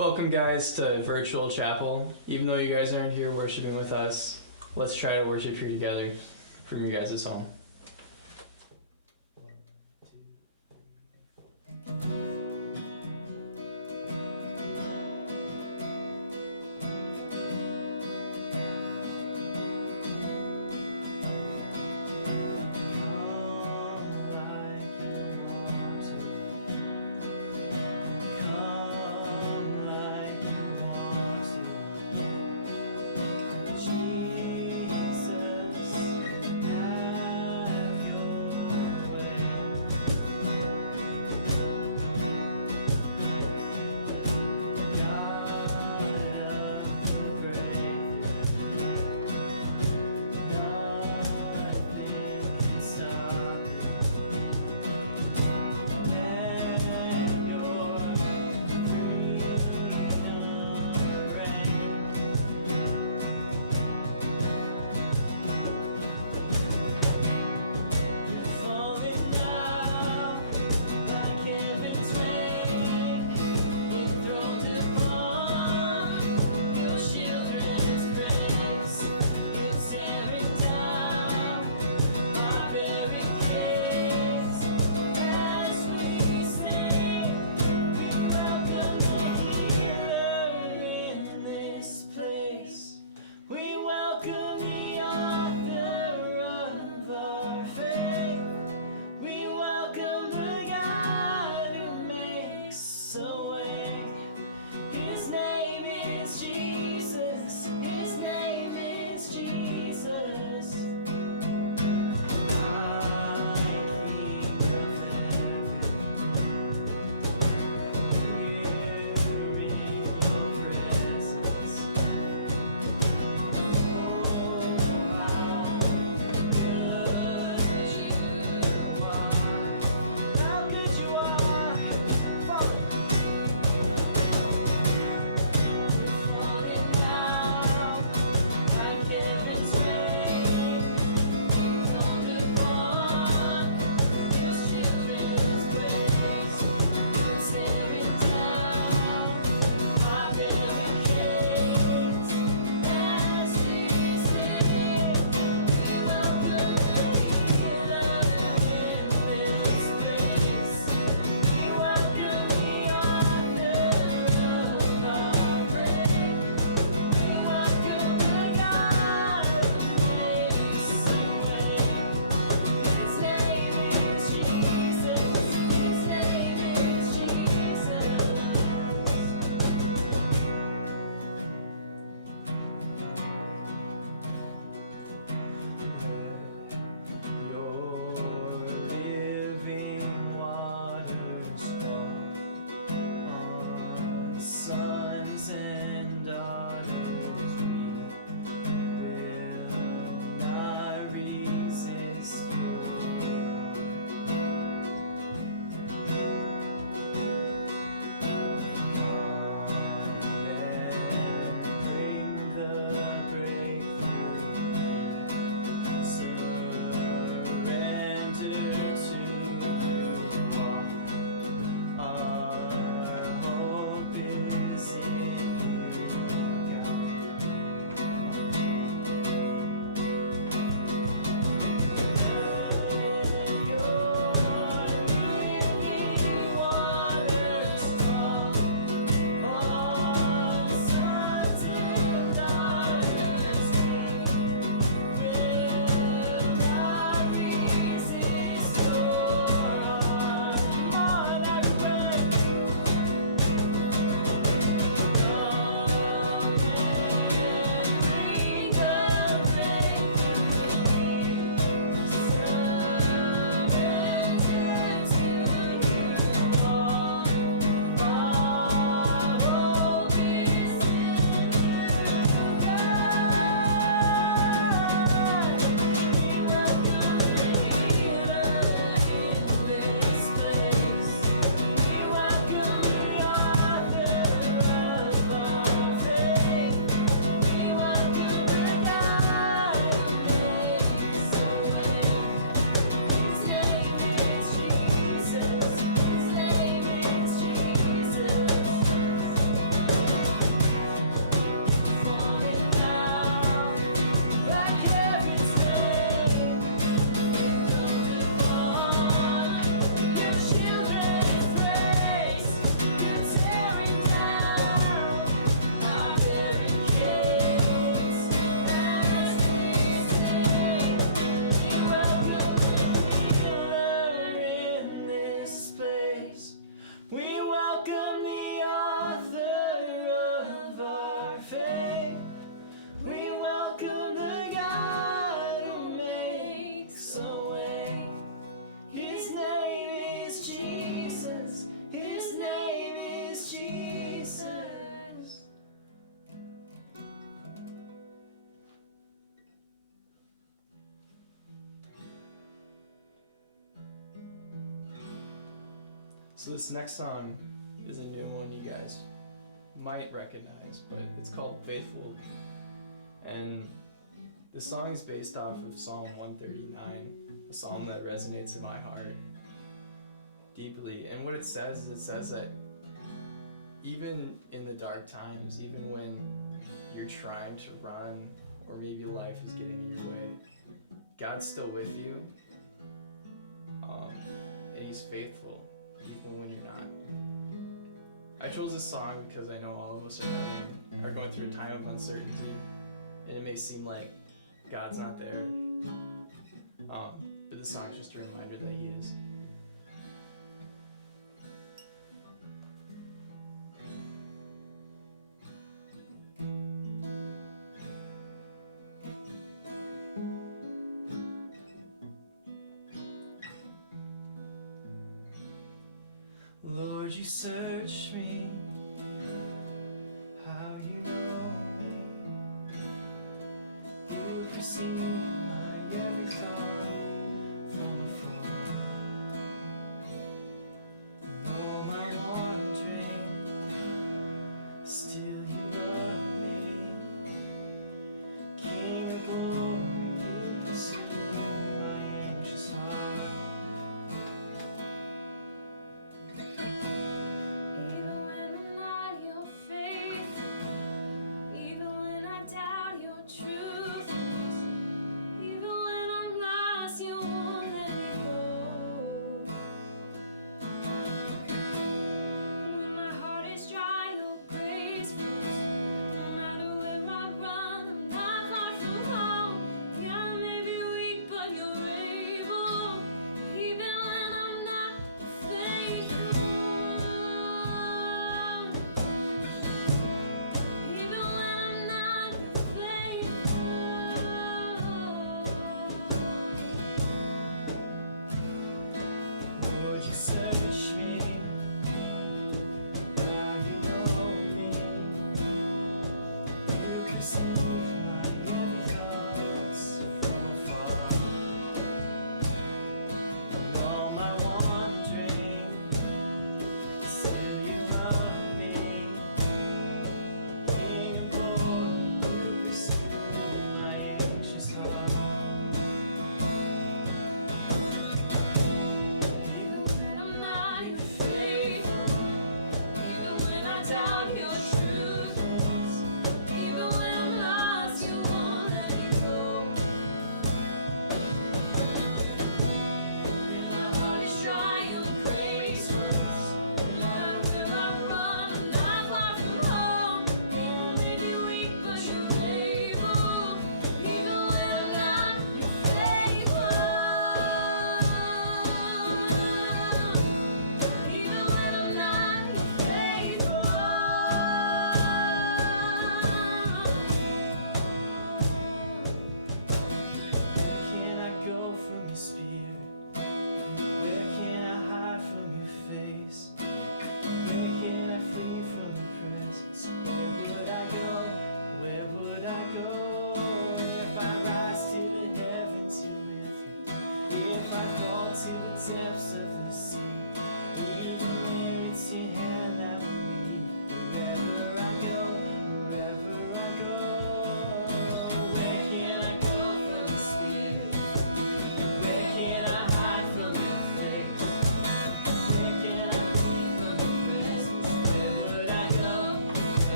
Welcome, guys, to Virtual Chapel. Even though you guys aren't here worshiping with us, let's try to worship here together from your guys' home. So this next song is a new one you guys might recognize, but it's called Faithful. And the song is based off of Psalm 139, a psalm that resonates in my heart deeply. And what it says is that even in the dark times, even when you're trying to run or maybe life is getting in your way, God's still with you, and He's faithful even when you're not. I chose this song because I know all of us are going through a time of uncertainty, and it may seem like God's not there, but this song is just a reminder that He is. Lord, you search me, how you know me. You perceive my every thought from afar. Know my wandering, still you love me. King of glory, you pursue my anxious heart.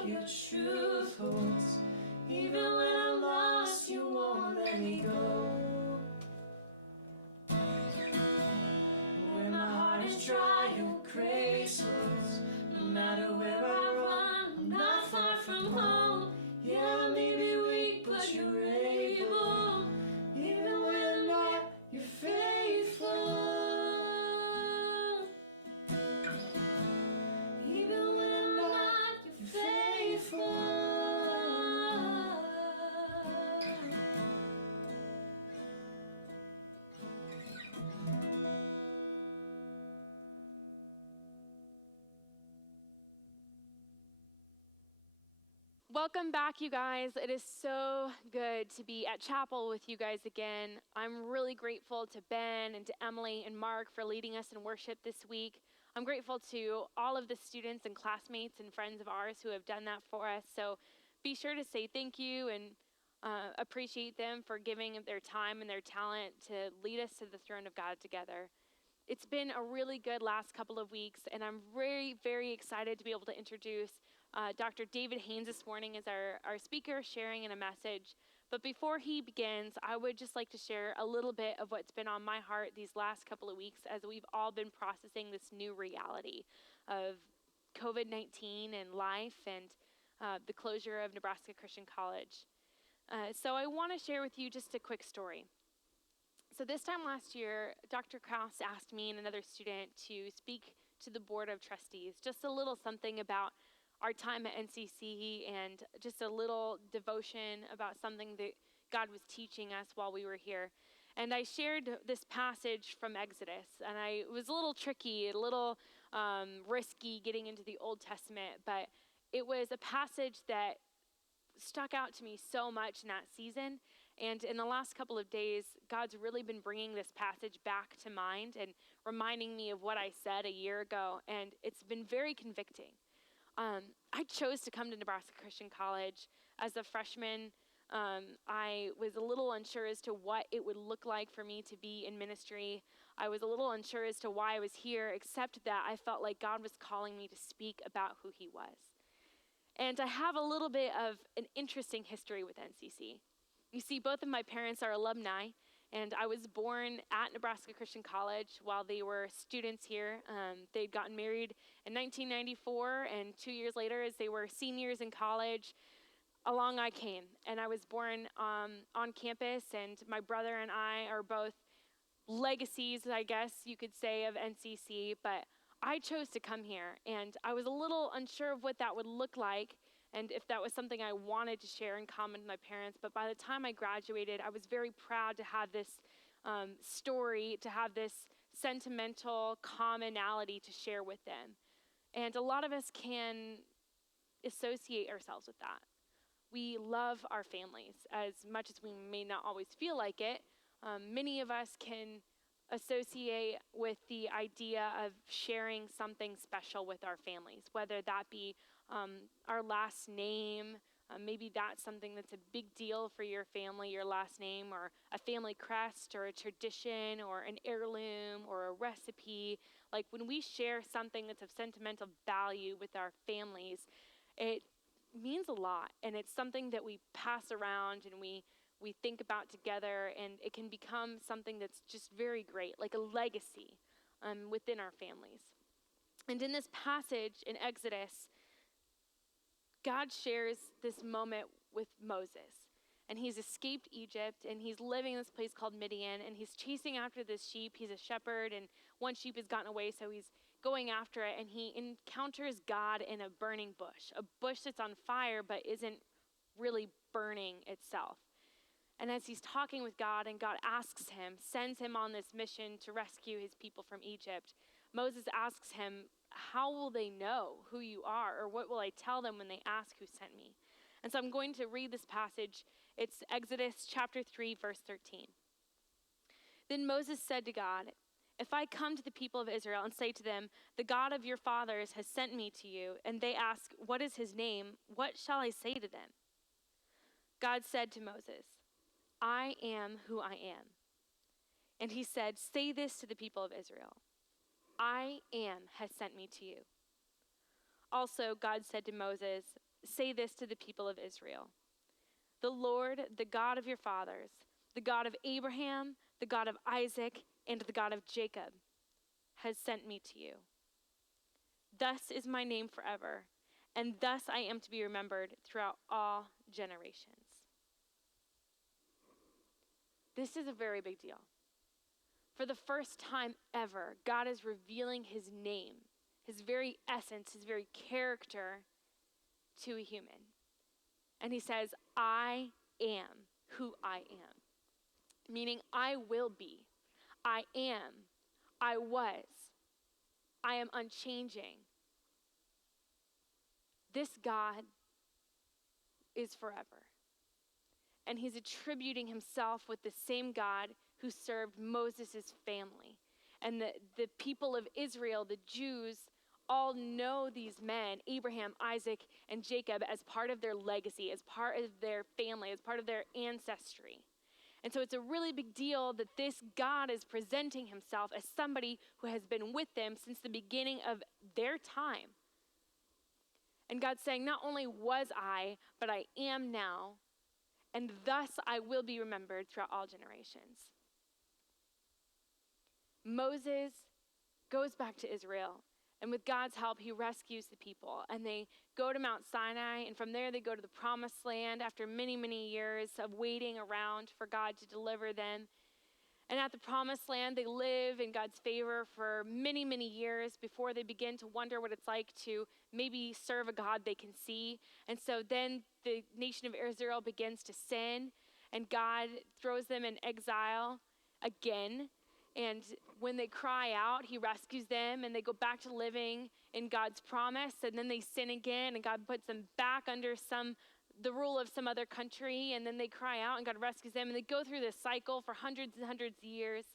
what your truth holds. Even when I'm lost, you won't let me go. When my heart is dry, your grace holds. No matter where I run, I'm not far from home. Yeah, I may be weak, but you're able. Even when I'm not, you're faithful. Even when I'm not, you're faithful. Welcome back, you guys. It is so good to be at chapel with you guys again. I'm really grateful to Ben and to Emily and Mark for leading us in worship this week. I'm grateful to all of the students and classmates and friends of ours who have done that for us. So be sure to say thank you and appreciate them for giving of their time and their talent to lead us to the throne of God together. It's been a really good last couple of weeks, and I'm very, very excited to be able to introduce Dr. David Haynes this morning as our speaker, sharing in a message. But before he begins, I would just like to share a little bit of what's been on my heart these last couple of weeks as we've all been processing this new reality of COVID-19 and life and the closure of Nebraska Christian College. So I want to share with you just a quick story. So this time last year, Dr. Krause asked me and another student to speak to the Board of Trustees, just a little something about our time at NCC and just a little devotion about something that God was teaching us while we were here. And I shared this passage from Exodus, and it was a little tricky, a little risky getting into the Old Testament, but it was a passage that stuck out to me so much in that season. And in the last couple of days, God's really been bringing this passage back to mind and reminding me of what I said a year ago, and it's been very convicting. I chose to come to Nebraska Christian College as a freshman. I was a little unsure as to what it would look like for me to be in ministry. I was a little unsure as to why I was here, except that I felt like God was calling me to speak about who he was. And I have a little bit of an interesting history with NCC. You see, both of my parents are alumni, and I was born at Nebraska Christian College while they were students here. They'd gotten married in 1994, and 2 years later, as they were seniors in college, along I came. And I was born on campus, and my brother and I are both legacies, I guess you could say, of NCC, but I chose to come here, and I was a little unsure of what that would look like and if that was something I wanted to share in common with my parents. But by the time I graduated, I was very proud to have this story, to have this sentimental commonality to share with them. And a lot of us can associate ourselves with that. We love our families as much as we may not always feel like it. Many of us can associate with the idea of sharing something special with our families, whether that be our last name. Maybe that's something that's a big deal for your family, your last name, or a family crest, or a tradition, or an heirloom, or a recipe. Like when we share something that's of sentimental value with our families, it means a lot, and it's something that we pass around and we think about together, and it can become something that's just very great, like a legacy within our families. And in this passage in Exodus, God shares this moment with Moses, and he's escaped Egypt, and he's living in this place called Midian, and he's chasing after this sheep. He's a shepherd, and one sheep has gotten away, so he's going after it, and he encounters God in a burning bush, a bush that's on fire but isn't really burning itself. And as he's talking with God, and God asks him, sends him on this mission to rescue his people from Egypt, Moses asks him, how will they know who you are? Or what will I tell them when they ask who sent me? And so I'm going to read this passage. It's Exodus chapter 3, verse 13. Then Moses said to God, if I come to the people of Israel and say to them, the God of your fathers has sent me to you, and they ask, what is his name? What shall I say to them? God said to Moses, I am who I am. And he said, say this to the people of Israel. I am has sent me to you. Also, God said to Moses, say this to the people of Israel. The Lord, the God of your fathers, the God of Abraham, the God of Isaac, and the God of Jacob, has sent me to you. Thus is my name forever, and thus I am to be remembered throughout all generations. This is a very big deal. For the first time ever, God is revealing his name, his very essence, his very character to a human. And he says, I am who I am. Meaning, I will be. I am. I was. I am unchanging. This God is forever. And he's attributing himself with the same God who served Moses' family. And the people of Israel, the Jews, all know these men, Abraham, Isaac, and Jacob, as part of their legacy, as part of their family, as part of their ancestry. And so it's a really big deal that this God is presenting himself as somebody who has been with them since the beginning of their time. And God's saying, not only was I, but I am now, and thus I will be remembered throughout all generations. Moses goes back to Israel, and with God's help, he rescues the people. And they go to Mount Sinai, and from there they go to the Promised Land after many, many years of waiting around for God to deliver them. And at the Promised Land, they live in God's favor for many, many years before they begin to wonder what it's like to maybe serve a God they can see. And so then the nation of Israel begins to sin, and God throws them in exile again. And when they cry out, he rescues them, and they go back to living in God's promise. And then they sin again, and God puts them back under the rule of some other country, and then they cry out and God rescues them, and they go through this cycle for hundreds and hundreds of years.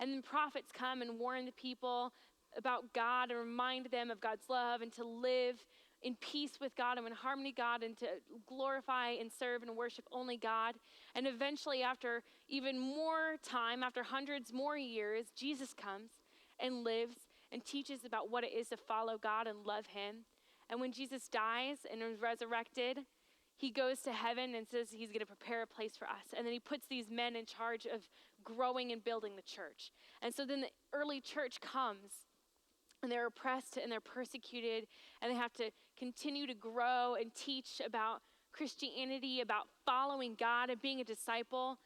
And then prophets come and warn the people about God and remind them of God's love and to live in peace with God and in harmony with God and to glorify and serve and worship only God. And eventually, after even more time, after hundreds more years, Jesus comes and lives and teaches about what it is to follow God and love him. And when Jesus dies and is resurrected, he goes to heaven and says he's going to prepare a place for us. And then he puts these men in charge of growing and building the church. And so then the early church comes, and they're oppressed and they're persecuted, and they have to continue to grow and teach about Christianity, about following God and being a disciple.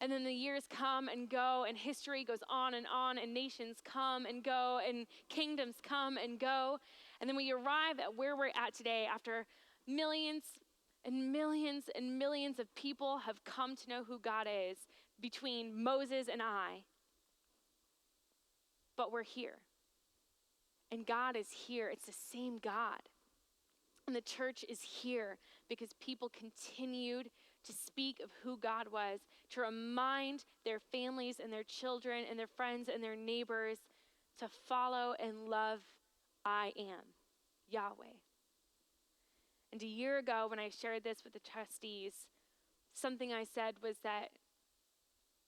And then the years come and go, and history goes on, and nations come and go, and kingdoms come and go. And then we arrive at where we're at today after millions and millions and millions of people have come to know who God is between Moses and I. But we're here. And God is here. It's the same God. And the church is here because people continued to speak of who God was, to remind their families and their children and their friends and their neighbors to follow and love I am, Yahweh. And a year ago when I shared this with the trustees, something I said was that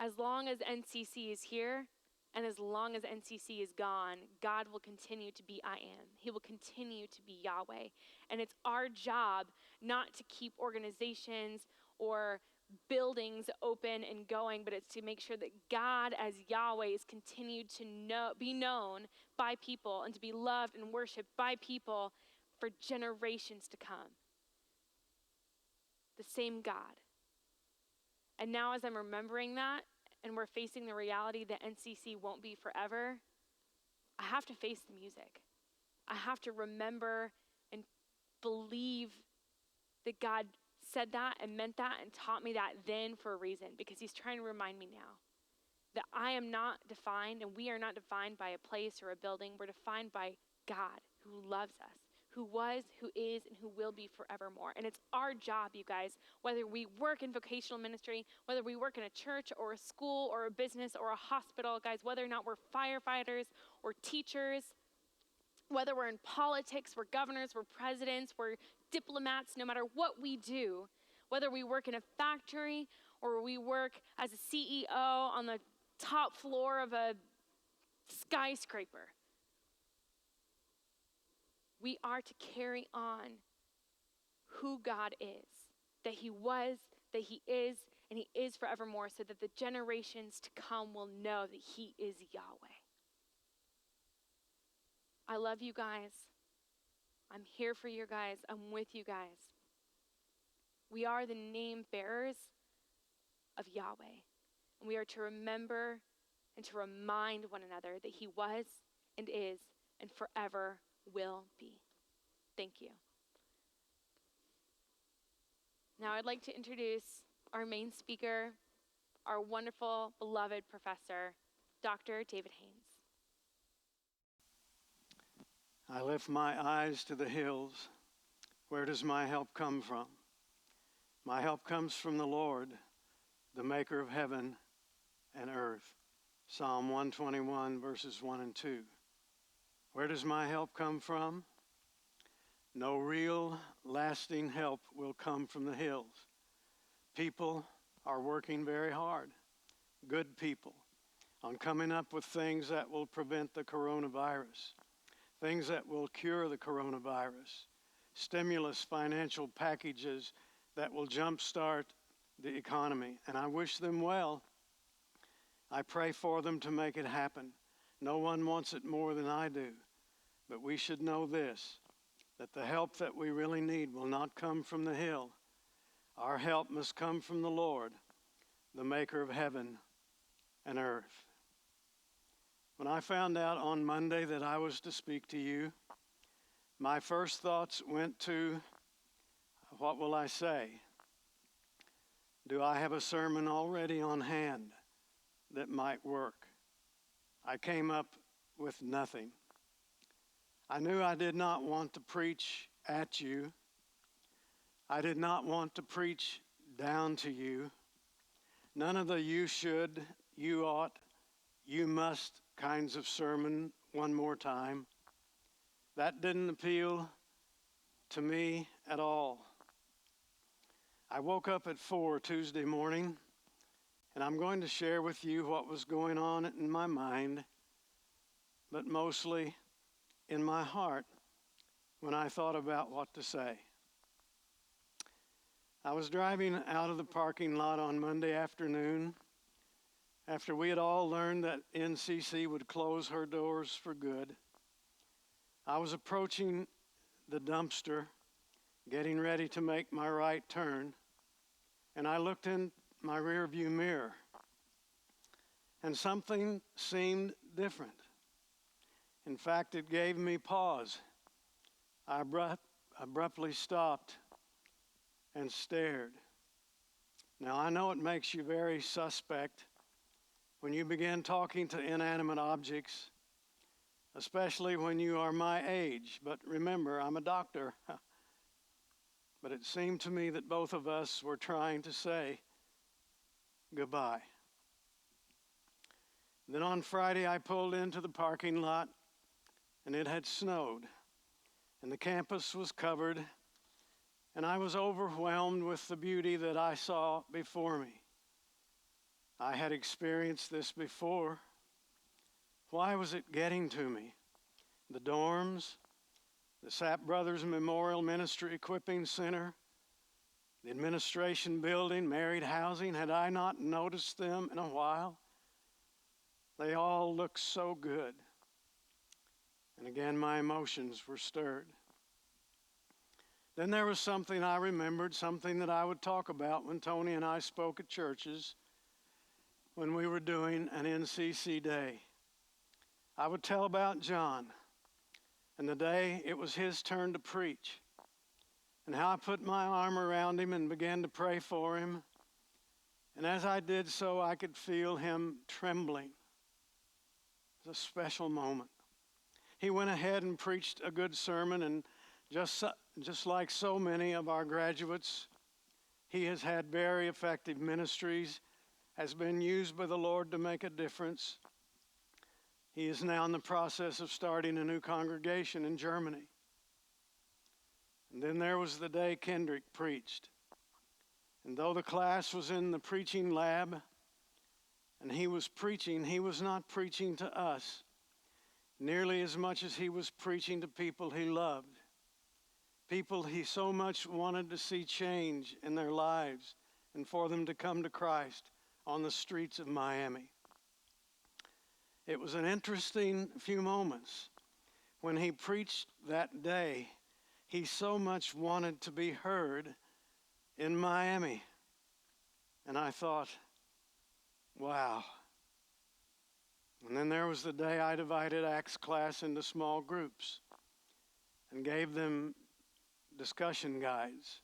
as long as NCC is here and as long as NCC is gone, God will continue to be I am. He will continue to be Yahweh. And it's our job not to keep organizations or buildings open and going, but it's to make sure that God as Yahweh is continued to be known by people and to be loved and worshiped by people for generations to come. The same God. And now as I'm remembering that, and we're facing the reality that NCC won't be forever, I have to face the music. I have to remember and believe that God said that and meant that and taught me that then for a reason, because he's trying to remind me now that I am not defined and we are not defined by a place or a building. We're defined by God who loves us, who was, who is, and who will be forevermore. And it's our job, you guys, whether we work in vocational ministry, whether we work in a church or a school or a business or a hospital, guys, whether or not we're firefighters or teachers, whether we're in politics, we're governors, we're presidents, we're diplomats, no matter what we do, whether we work in a factory or we work as a CEO on the top floor of a skyscraper, we are to carry on who God is, that he was, that he is, and he is forevermore, so that the generations to come will know that he is Yahweh. I love you guys. I'm here for you guys. I'm with you guys. We are the name bearers of Yahweh. And we are to remember and to remind one another that he was and is and forever will be. Thank you. Now I'd like to introduce our main speaker, our wonderful, beloved professor, Dr. David Haynes. I lift my eyes to the hills. Where does my help come from? My help comes from the Lord, the maker of heaven and earth. Psalm 121, verses 1 and 2. Where does my help come from? No real, lasting help will come from the hills. People are working very hard, good people, on coming up with things that will prevent the coronavirus, things that will cure the coronavirus, stimulus financial packages that will jumpstart the economy. And I wish them well. I pray for them to make it happen. No one wants it more than I do. But we should know this, that the help that we really need will not come from the hill. Our help must come from the Lord, the maker of heaven and earth. When I found out on Monday that I was to speak to you, my first thoughts went to, what will I say? Do I have a sermon already on hand that might work? I came up with nothing. I knew I did not want to preach at you. I did not want to preach down to you. None of the you should, you ought, you must kinds of sermon one more time. That didn't appeal to me at all. I woke up at 4 Tuesday morning, and I'm going to share with you what was going on in my mind, but mostly in my heart when I thought about what to say. I was driving out of the parking lot on Monday afternoon after we had all learned that NCC would close her doors for good. I was approaching the dumpster, getting ready to make my right turn, and I looked in my rearview mirror, and something seemed different. In fact, it gave me pause. I abruptly stopped and stared. Now, I know it makes you very suspect when you begin talking to inanimate objects, especially when you are my age. But remember, I'm a doctor. But it seemed to me that both of us were trying to say goodbye. Then on Friday, I pulled into the parking lot, and it had snowed, and the campus was covered, and I was overwhelmed with the beauty that I saw before me. I had experienced this before. Why was it getting to me? The dorms, the Sapp Brothers Memorial Ministry Equipping Center, the administration building, married housing, had I not noticed them in a while? They all looked so good. And again, my emotions were stirred. Then there was something I remembered, something that I would talk about when Tony and I spoke at churches when we were doing an NCC day. I would tell about John and the day it was his turn to preach, and how I put my arm around him and began to pray for him. And as I did so, I could feel him trembling. It was a special moment. He went ahead and preached a good sermon, and just like so many of our graduates, he has had very effective ministries, has been used by the Lord to make a difference. He is now in the process of starting a new congregation in Germany. And then there was the day Kendrick preached. And though the class was in the preaching lab and he was preaching, he was not preaching to us nearly as much as he was preaching to people he loved. people he so much wanted to see change in their lives and for them to come to Christ on the streets of Miami. It was an interesting few moments when he preached that day. He so much wanted to be heard in Miami. And I thought, wow. And then there was the day I divided Acts class into small groups and gave them discussion guides.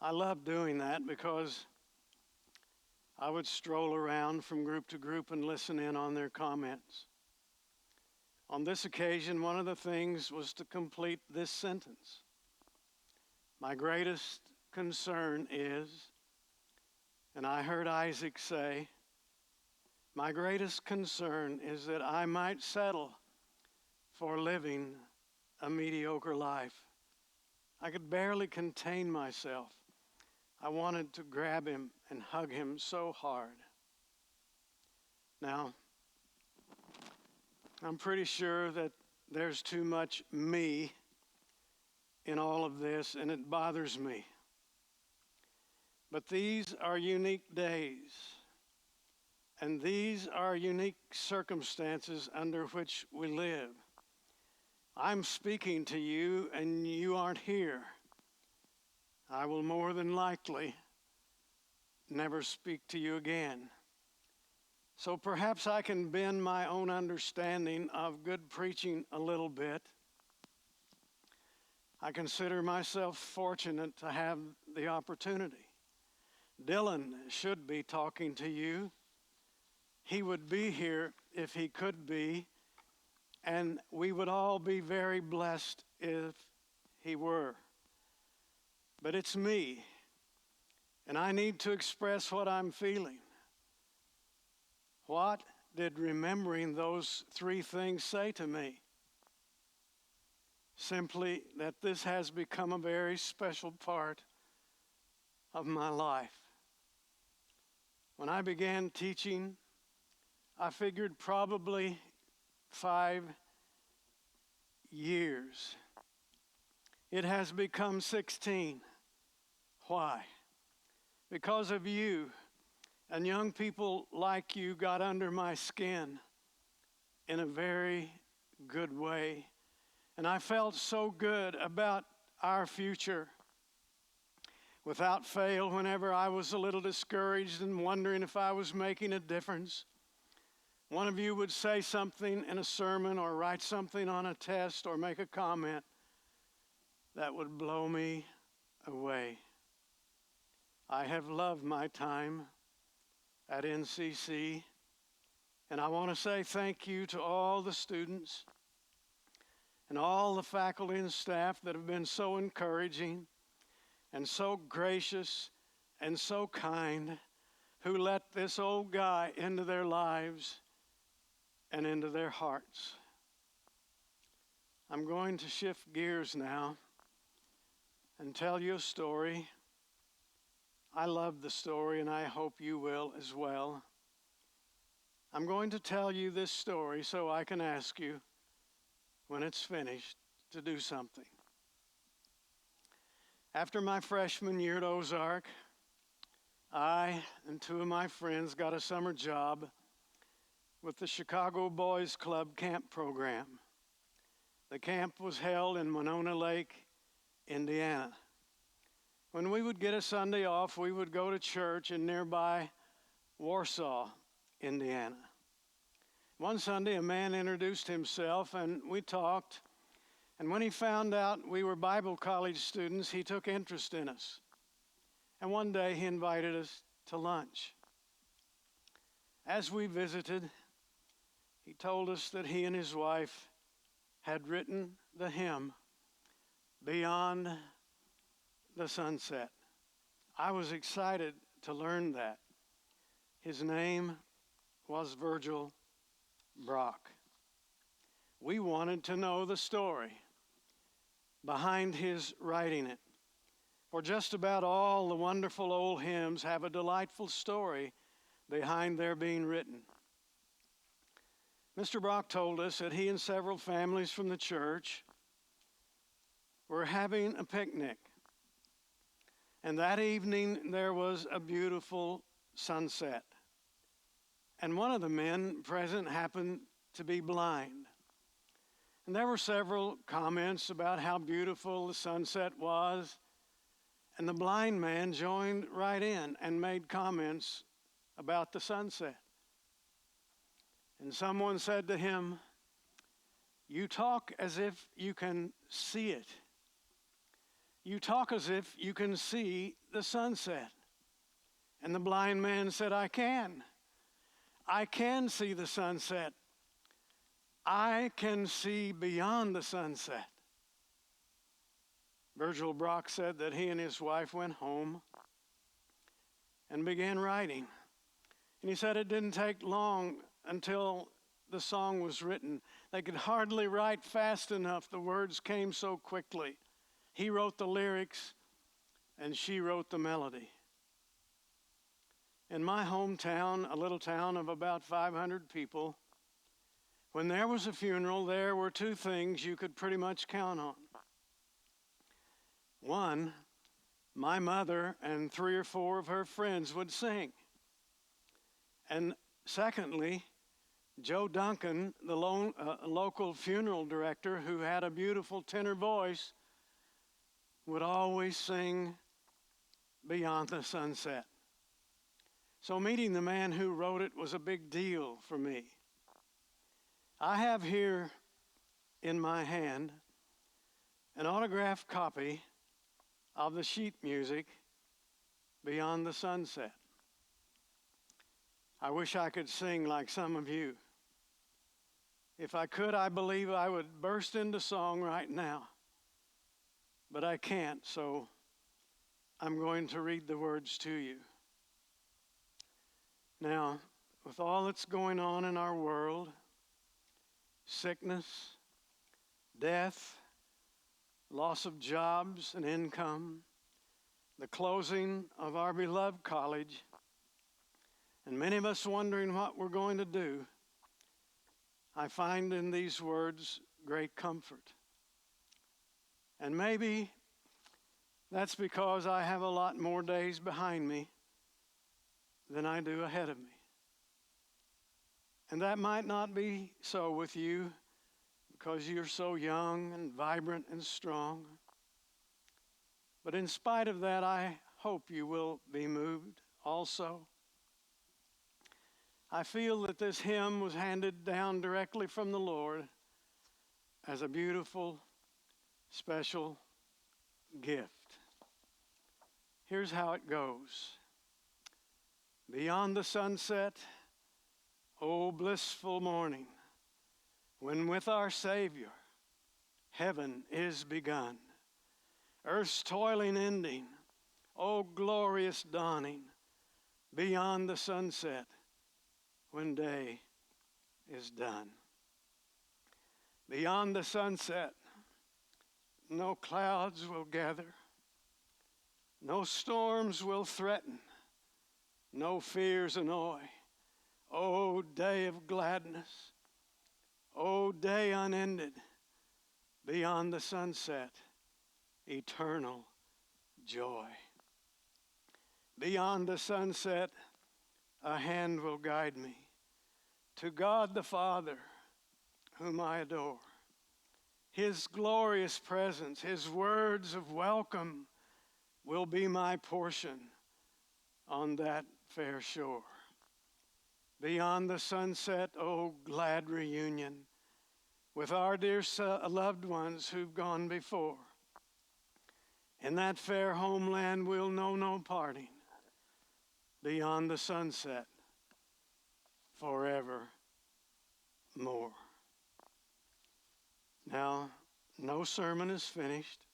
I loved doing that because I would stroll around from group to group and listen in on their comments. On this occasion, one of the things was to complete this sentence. My greatest concern is, and I heard Isaac say, my greatest concern is that I might settle for living a mediocre life. I could barely contain myself. I wanted to grab him and hug him so hard. Now, I'm pretty sure that there's too much me in all of this, and it bothers me. But these are unique days, and these are unique circumstances under which we live. I'm speaking to you, and you aren't here. I will more than likely never speak to you again. So perhaps I can bend my own understanding of good preaching a little bit. I consider myself fortunate to have the opportunity. Dylan should be talking to you. He would be here if he could be, and we would all be very blessed if he were. But it's me, and I need to express what I'm feeling. What did remembering those three things say to me? Simply that this has become a very special part of my life. When I began teaching, I figured probably 5 years. It has become 16. Why? Because of you, and young people like you got under my skin in a very good way. And I felt so good about our future. Without fail, whenever I was a little discouraged and wondering if I was making a difference, one of you would say something in a sermon or write something on a test or make a comment that would blow me away. I have loved my time at NCC, and I want to say thank you to all the students and all the faculty and staff that have been so encouraging and so gracious and so kind, who let this old guy into their lives and into their hearts. I'm going to shift gears now and tell you a story. I love the story, and I hope you will as well. I'm going to tell you this story so I can ask you, when it's finished, to do something. After my freshman year at Ozark, I and 2 of my friends got a summer job with the Chicago Boys Club camp program. The camp was held in Monona Lake, Indiana. When we would get a Sunday off, we would go to church in nearby Warsaw, Indiana. One Sunday, a man introduced himself, and we talked. And when he found out we were Bible college students, he took interest in us. And one day, he invited us to lunch. As we visited, he told us that he and his wife had written the hymn, Beyond the Sunset. I was excited to learn that. His name was Virgil Brock. We wanted to know the story behind his writing it. For just about all the wonderful old hymns have a delightful story behind their being written. Mr. Brock told us that he and several families from the church were having a picnic. And that evening there was a beautiful sunset. And one of the men present happened to be blind. And there were several comments about how beautiful the sunset was. And the blind man joined right in and made comments about the sunset. And someone said to him, "You talk as if you can see it. You talk as if you can see the sunset." And the blind man said, I can. I can see the sunset. I can see beyond the sunset. Virgil Brock said that he and his wife went home and began writing. And he said it didn't take long until the song was written. They could hardly write fast enough. The words came so quickly. He wrote the lyrics and she wrote the melody. In my hometown, a little town of about 500 people, when there was a funeral, there were two things you could pretty much count on. One, my mother and 3 or 4 of her friends would sing. And secondly, Joe Duncan, the local funeral director who had a beautiful tenor voice, would always sing Beyond the Sunset. So meeting the man who wrote it was a big deal for me. I have here in my hand an autographed copy of the sheet music Beyond the Sunset. I wish I could sing like some of you. If I could, I believe I would burst into song right now. But I can't, so I'm going to read the words to you. Now, with all that's going on in our world, sickness, death, loss of jobs and income, the closing of our beloved college, and many of us wondering what we're going to do, I find in these words great comfort. And maybe that's because I have a lot more days behind me than I do ahead of me. And that might not be so with you because you're so young and vibrant and strong. But in spite of that, I hope you will be moved also. I feel that this hymn was handed down directly from the Lord as a beautiful, special gift. Here's how it goes. Beyond the sunset, O blissful morning, when with our Savior heaven is begun. Earth's toiling ending, O glorious dawning, beyond the sunset, when day is done. Beyond the sunset, no clouds will gather, no storms will threaten, no fears annoy. O day of gladness, O day unended, beyond the sunset, eternal joy. Beyond the sunset, a hand will guide me to God the Father, whom I adore. His glorious presence, His words of welcome will be my portion on that fair shore. Beyond the sunset, oh glad reunion with our dear loved ones who've gone before. In that fair homeland we'll know no parting. Beyond the sunset, forever more. Now, no sermon is finished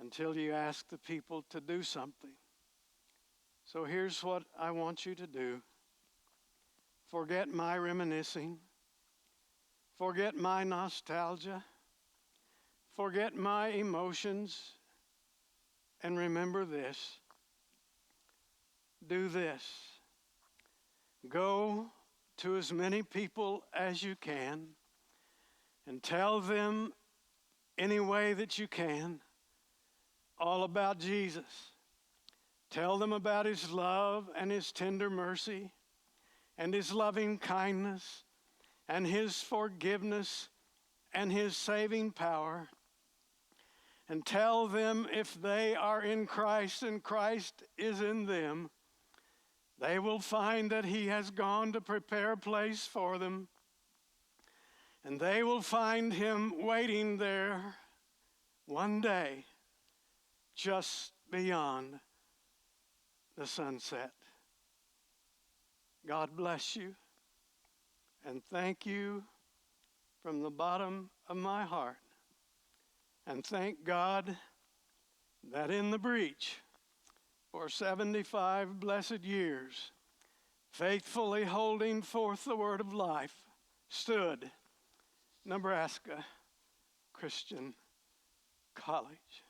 until you ask the people to do something. So here's what I want you to do. Forget my reminiscing. Forget my nostalgia. Forget my emotions. And remember this. Do this. Go to as many people as you can and tell them any way that you can all about Jesus. Tell them about his love and his tender mercy and his loving kindness and his forgiveness and his saving power. And tell them if they are in Christ and Christ is in them, they will find that he has gone to prepare a place for them. And they will find him waiting there one day just beyond the sunset. God bless you, and thank you from the bottom of my heart. And thank God that in the breach for 75 blessed years, faithfully holding forth the word of life, stood Nebraska Christian College.